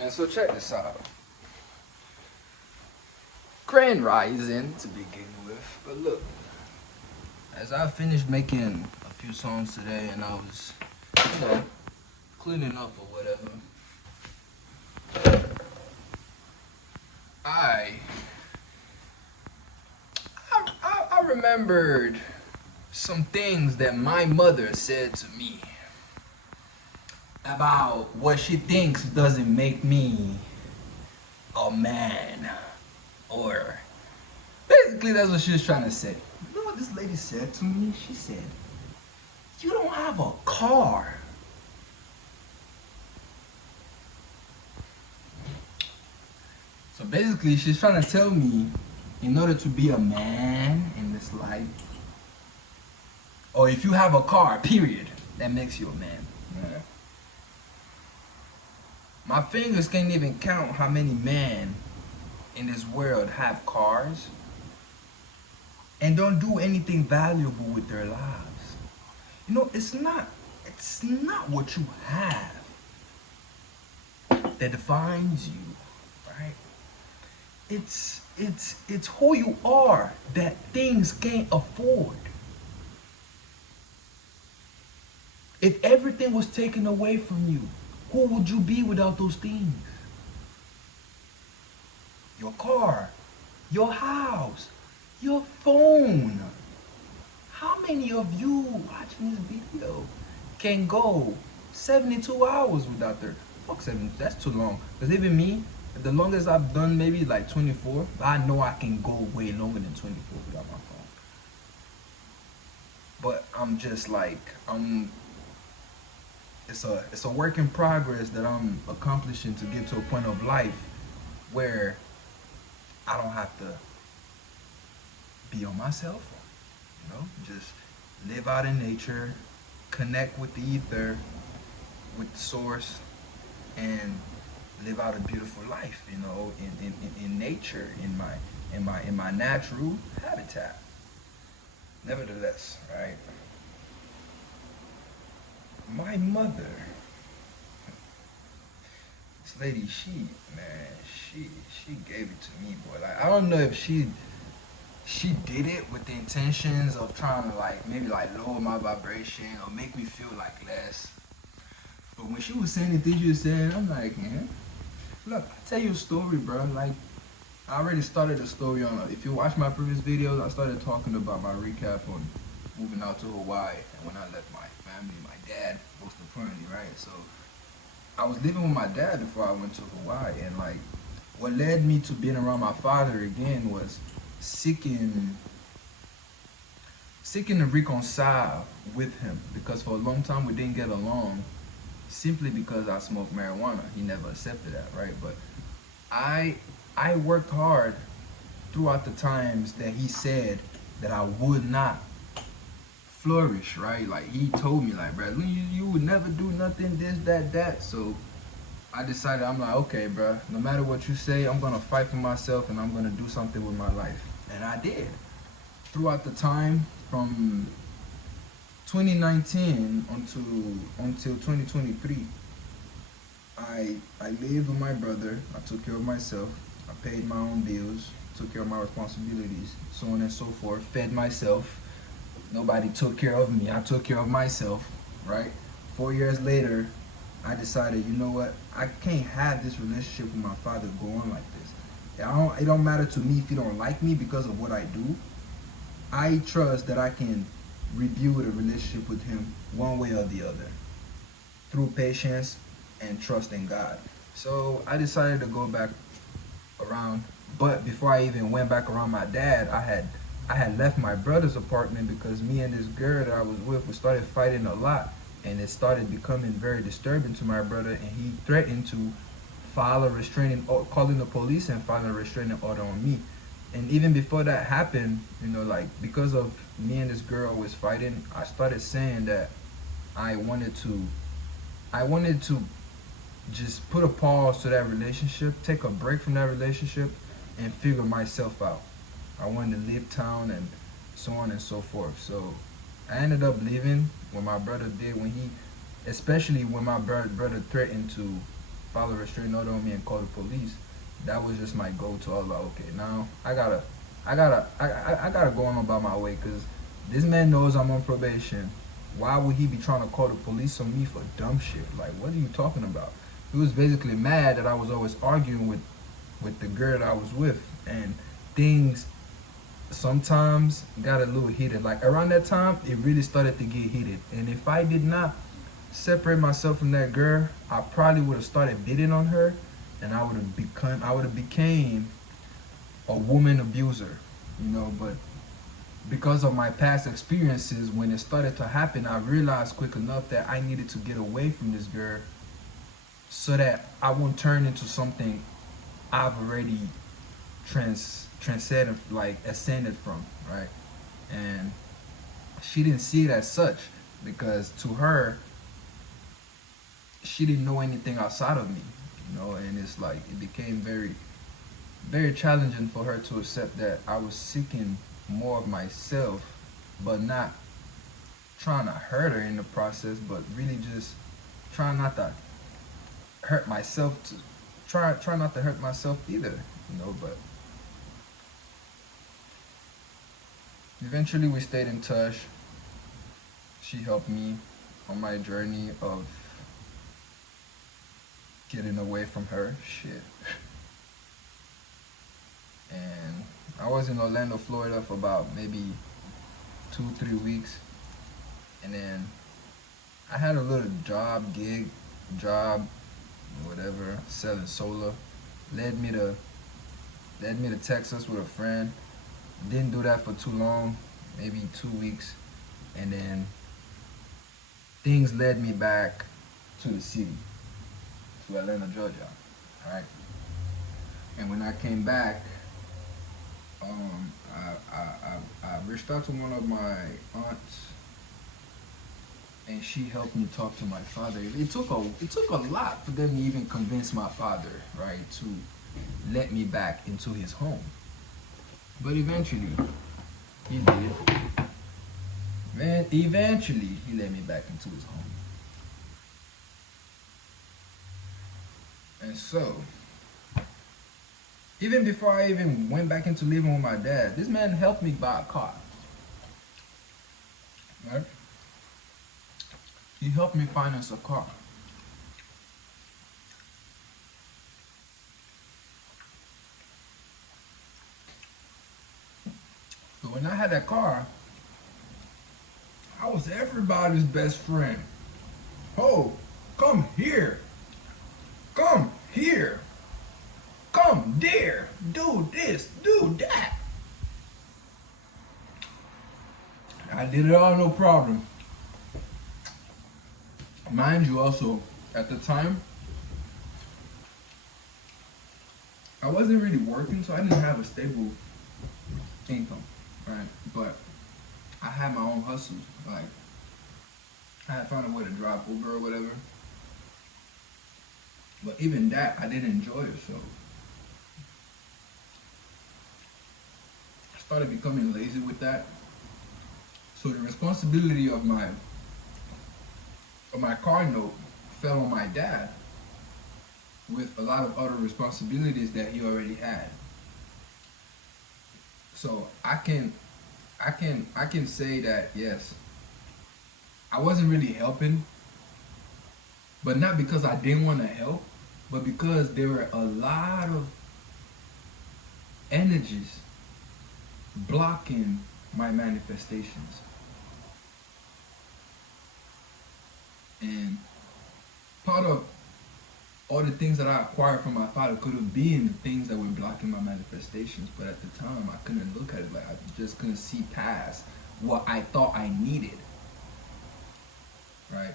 And so check this out. Grand Rising to begin with. But look, as I finished making a few songs today and I was, cleaning up or whatever, I remembered some things that my mother said to me about what she thinks doesn't make me a man. Or basically that's what she was trying to say. You know what this lady said to me? She said, "You don't have a car." So basically she's trying to tell me, in order to be a man in this life, or if you have a car, period, that makes you a man. Yeah. My fingers can't even count how many men in this world have cars and don't do anything valuable with their lives. You know, it's not what you have that defines you, right? It's who you are that things can't afford. If everything was taken away from you, who would you be without those things? Your car, your house, your phone. How many of you watching this video can go 72 hours without their, fuck 70, that's too long. Because even me, the longest I've done maybe like 24, I know I can go way longer than 24 without my phone. But I'm just like, it's a work in progress that I'm accomplishing to get to a point of life where I don't have to be on myself, just live out in nature, connect with the ether, with the source, and live out a beautiful life, in nature, in my natural habitat. Nevertheless, right? My mother, this lady, she gave it to me, boy. Like, I don't know if she did it with the intentions of trying to maybe lower my vibration or make me feel like less. But when she was saying the things you were saying, I'm like, man, look, I'll tell you a story, bro. Like, I already started a story on it. If you watch my previous videos, I started talking about my recap on moving out to Hawaii and when I left my family, my dad, most importantly, right? So I was living with my dad before I went to Hawaii, and what led me to being around my father again was seeking to reconcile with him, because for a long time we didn't get along simply because I smoked marijuana. He never accepted that, right? But I worked hard throughout the times that he said that I would not flourish, right? Like, he told me, like, bro, you would never do nothing, this, that. So I decided, I'm like, okay, bro, no matter what you say, I'm gonna fight for myself and I'm gonna do something with my life. And I did. Throughout the time from 2019 until 2023, I lived with my brother. I took care of myself. I paid my own bills, took care of my responsibilities, so on and so forth, fed myself. Nobody took care of me. I took care of myself, right? 4 years later, I decided, you know what? I can't have this relationship with my father go on like this. It don't matter to me if you don't like me because of what I do. I trust that I can rebuild a relationship with him one way or the other through patience and trust in God. So I decided to go back around. But before I even went back around my dad, I had left my brother's apartment because me and this girl that I was with, we started fighting a lot, and it started becoming very disturbing to my brother, and he threatened to file a restraining order, calling the police and filing a restraining order on me. And even before that happened, because of me and this girl was fighting, I started saying that I wanted to just put a pause to that relationship, take a break from that relationship, and figure myself out. I wanted to leave town and so on and so forth. So I ended up leaving what my brother did especially when my brother threatened to file a restraining order on me and call the police, that was just my go-to. I was like, okay, now I gotta go on about my way, because this man knows I'm on probation. Why would he be trying to call the police on me for dumb shit? Like, what are you talking about? He was basically mad that I was always arguing with the girl that I was with, and things sometimes got a little heated. Like around that time, it really started to get heated. And if I did not separate myself from that girl, I probably would have started bidding on her, and I would have became a woman abuser, you know. But because of my past experiences, when it started to happen, I realized quick enough that I needed to get away from this girl so that I won't turn into something I've already transcended, like ascended from, right? And she didn't see it as such, because to her, she didn't know anything outside of me, you know. And it's like it became very, very challenging for her to accept that I was seeking more of myself, but not trying to hurt her in the process, but really just trying not to hurt myself, to try not to hurt myself either, you know. But eventually we stayed in touch. She helped me on my journey of getting away from her shit. And I was in Orlando, Florida for about maybe 2-3 weeks, and then I had a little job, whatever, selling solar. Led me to Texas with a friend. Didn't do that for too long, maybe 2 weeks, and then things led me back to the city, to Atlanta, Georgia. All right. And when I came back, I reached out to one of my aunts, and she helped me talk to my father. It took a lot for them to even convince my father, right, to let me back into his home. But eventually, he did. Man, eventually he let me back into his home. And so, even before I even went back into living with my dad, this man helped me buy a car. Right? He helped me finance a car. So when I had that car, I was everybody's best friend. Oh, come here. Come here. Come there. Do this. Do that. I did it all, no problem. Mind you, also, at the time, I wasn't really working, so I didn't have a stable income, right? But I had my own hustle. Like, I had found a way to drive Uber or whatever. But even that, I didn't enjoy it, so I started becoming lazy with that. So the responsibility of my car note fell on my dad, with a lot of other responsibilities that he already had. So I can say that yes, I wasn't really helping, but not because I didn't want to help, but because there were a lot of energies blocking my manifestations. And part of all the things that I acquired from my father could have been the things that were blocking my manifestations, but at the time I couldn't look at it. Like, I just couldn't see past what I thought I needed, right?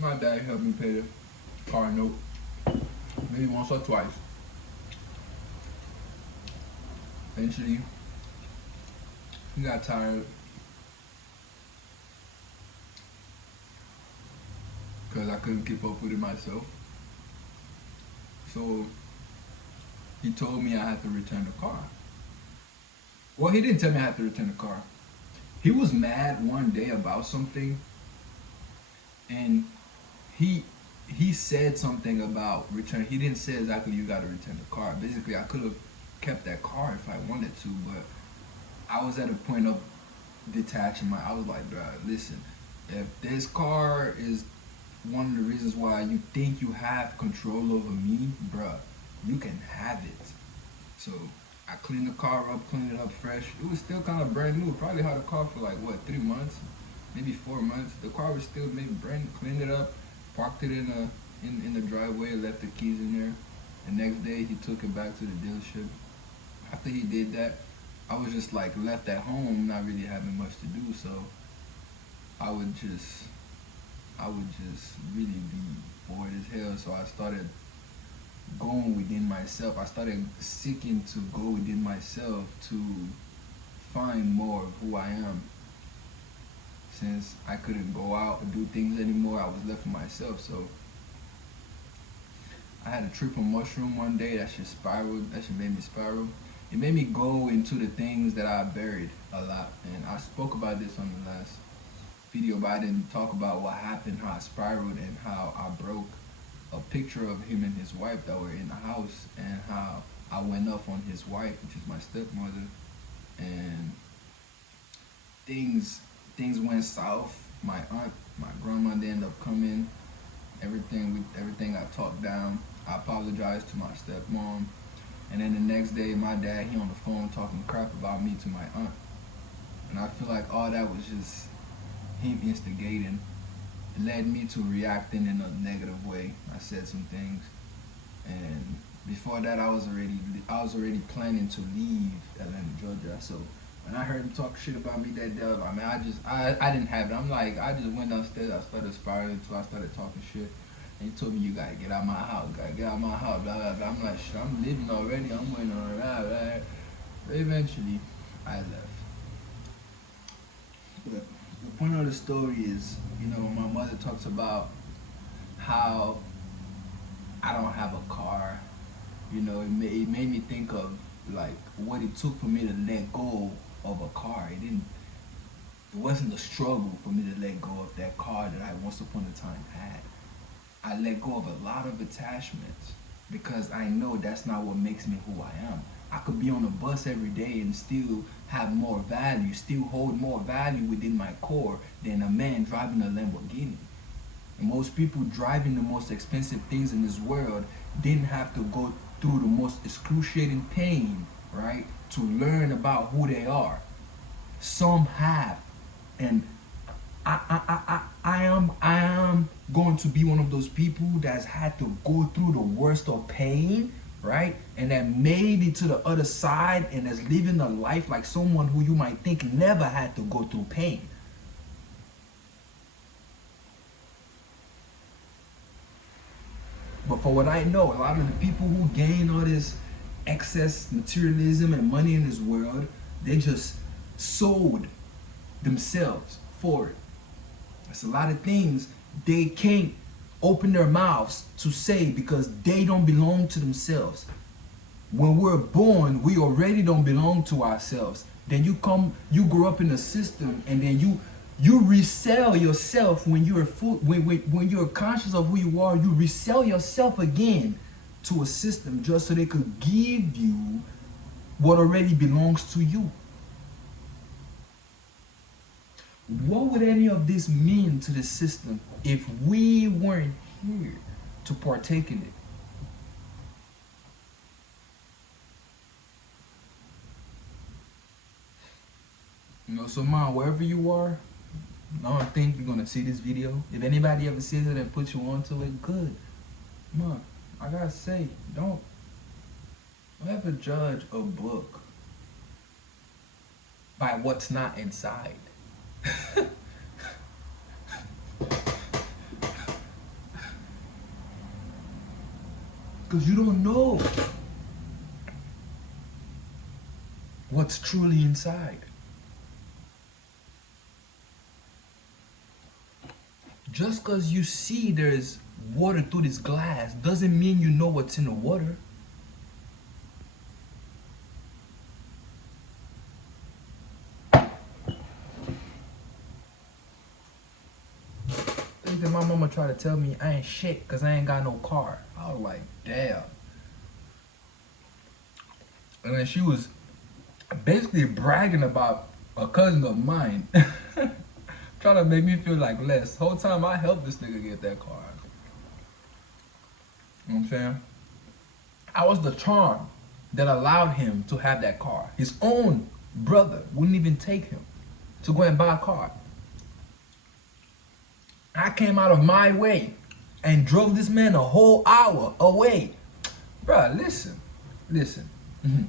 My dad helped me pay the car note maybe once or twice. Eventually, he got tired because I couldn't keep up with it myself. So he told me I had to return the car. Well, he didn't tell me I had to return the car. He was mad one day about something, and he he said something about return. He didn't say exactly you got to return the car. Basically, I could have kept that car if I wanted to, but I was at a point of detaching my. I was like, bro, listen, if this car is one of the reasons why you think you have control over me, bruh, you can have it. So I cleaned the car up, cleaned it up fresh. It was still kind of brand new. Probably had the car for like what, 3 months, maybe 4 months. The car was still maybe brand. Cleaned it up, parked it in the driveway, left the keys in there. The next day he took it back to the dealership. After he did that, I was just like left at home, not really having much to do. So I would just I would just really be bored as hell. So I started going within myself. I started seeking to go within myself to find more of who I am. Since I couldn't go out and do things anymore, I was left for myself. So I had a triple mushroom one day that shit spiraled. That shit made me spiral. It made me go into the things that I buried a lot. And I spoke about this on the last video, but I didn't talk about what happened, how I spiraled, and how I broke a picture of him and his wife that were in the house, and how I went off on his wife, which is my stepmother, and things went south. My aunt, my grandma, they ended up coming. Everything got talked down. I apologized to my stepmom, and then the next day, my dad, he on the phone talking crap about me to my aunt, and I feel like all that was just him instigating. It led me to reacting in a negative way. I said some things, and before that, I was already planning to leave Atlanta, Georgia. So when I heard him talk shit about me that day, I was like, man, I didn't have it. I'm like, I just went downstairs. I started spiraling, so I started talking shit. And he told me, you gotta get out of my house, gotta get out of my house, blah, blah, blah. I'm like, shit, I'm leaving already. I'm waiting on that, right? But eventually, I left. But the point of the story is, my mother talks about how I don't have a car. It made me think of like what it took for me to let go of a car. It wasn't a struggle for me to let go of that car that I once upon a time had. I let go of a lot of attachments because I know that's not what makes me who I am. I could be on a bus every day and still have more value, still hold more value within my core than a man driving a Lamborghini. And most people driving the most expensive things in this world didn't have to go through the most excruciating pain, right, to learn about who they are. Some have, and I am going to be one of those people that's had to go through the worst of pain, right? And that made it to the other side and is living a life like someone who you might think never had to go through pain. But for what I know, a lot of the people who gain all this excess materialism and money in this world, they just sold themselves for it. There's a lot of things they can't open their mouths to say because they don't belong to themselves. When we're born, we already don't belong to ourselves. Then you grow up in a system, and then you resell yourself when when you're conscious of who you are. You resell yourself again to a system just so they could give you what already belongs to you. What would any of this mean to the system if we weren't here to partake in it? So man, wherever you are, I don't think you're gonna see this video. If anybody ever sees it and puts you onto it, good. Man, I gotta say, don't ever judge a book by what's not inside. Because you don't know what's truly inside. Just because you see there's water through this glass doesn't mean you know what's in the water. I think that my try to tell me I ain't shit because I ain't got no car. I was like, damn. And then she was basically bragging about a cousin of mine. Trying to make me feel like less. Whole time I helped this nigga get that car. You know what I'm saying? I was the charm that allowed him to have that car. His own brother wouldn't even take him to go and buy a car. I came out of my way and drove this man a whole hour away. Bruh, listen. Mm-hmm.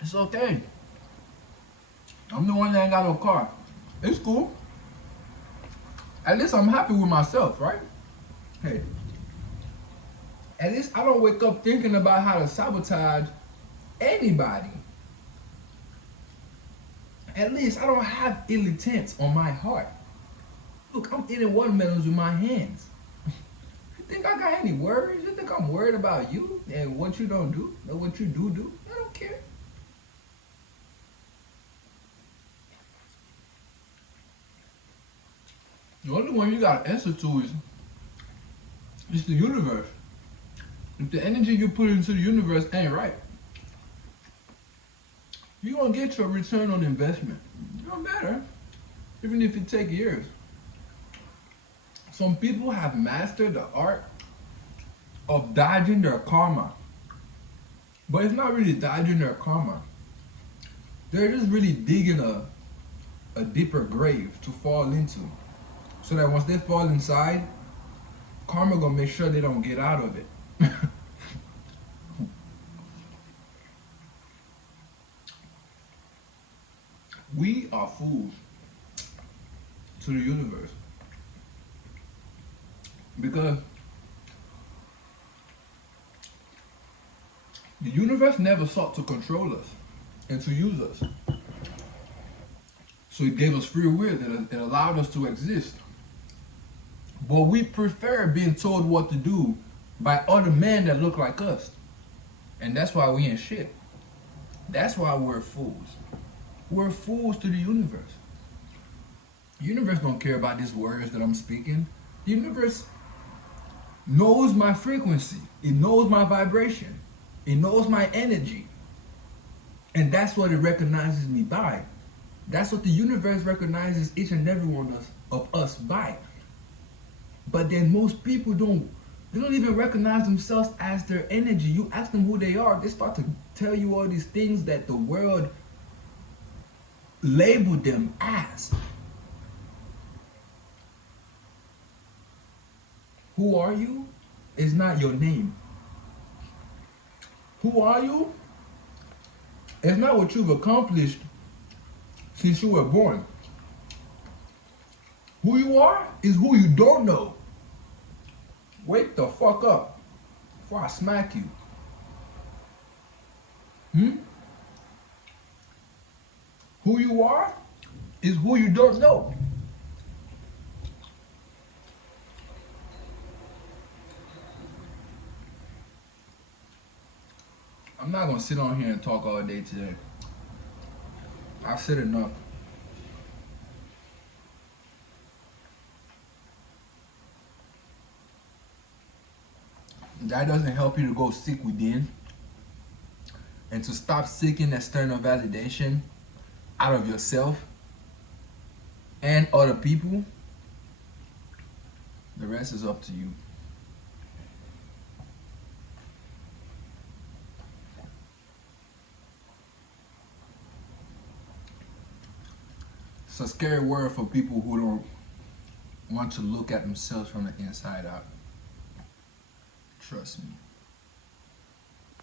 It's okay. I'm the one that ain't got no car. It's cool. At least I'm happy with myself, right? Hey. At least I don't wake up thinking about how to sabotage anybody. At least I don't have ill intents on my heart. Look, I'm eating watermelons with my hands. You think I got any worries? You think I'm worried about you and what you don't do or what you do? I don't care. The only one you gotta answer to is the universe. If the energy you put into the universe ain't right, you're gonna get your return on investment. It don't matter, even if it take years. Some people have mastered the art of dodging their karma. But it's not really dodging their karma. They're just really digging a deeper grave to fall into. So that once they fall inside, karma gonna make sure they don't get out of it. We are fools to the universe. Because the universe never sought to control us and to use us. So it gave us free will, it allowed us to exist. But we prefer being told what to do by other men that look like us. And that's why we ain't shit. That's why we're fools. We're fools to the universe. The universe don't care about these words that I'm speaking. The universe knows my frequency. It knows my vibration. It knows my energy. And that's what it recognizes me by. That's what the universe recognizes each and every one of us by. But then most people don't even recognize themselves as their energy. You ask them who they are, they start to tell you all these things that the world labeled them as. Who are you is not your name. Who are you? It's not what you've accomplished since you were born. Who you are is who you don't know. Wake the fuck up before I smack you. Who you are is who you don't know. I'm not gonna sit on here and talk all day today. I've said enough. That doesn't help you to go seek within and to stop seeking external validation out of yourself and other people. The rest is up to you. It's a scary word for people who don't want to look at themselves from the inside out. Trust me.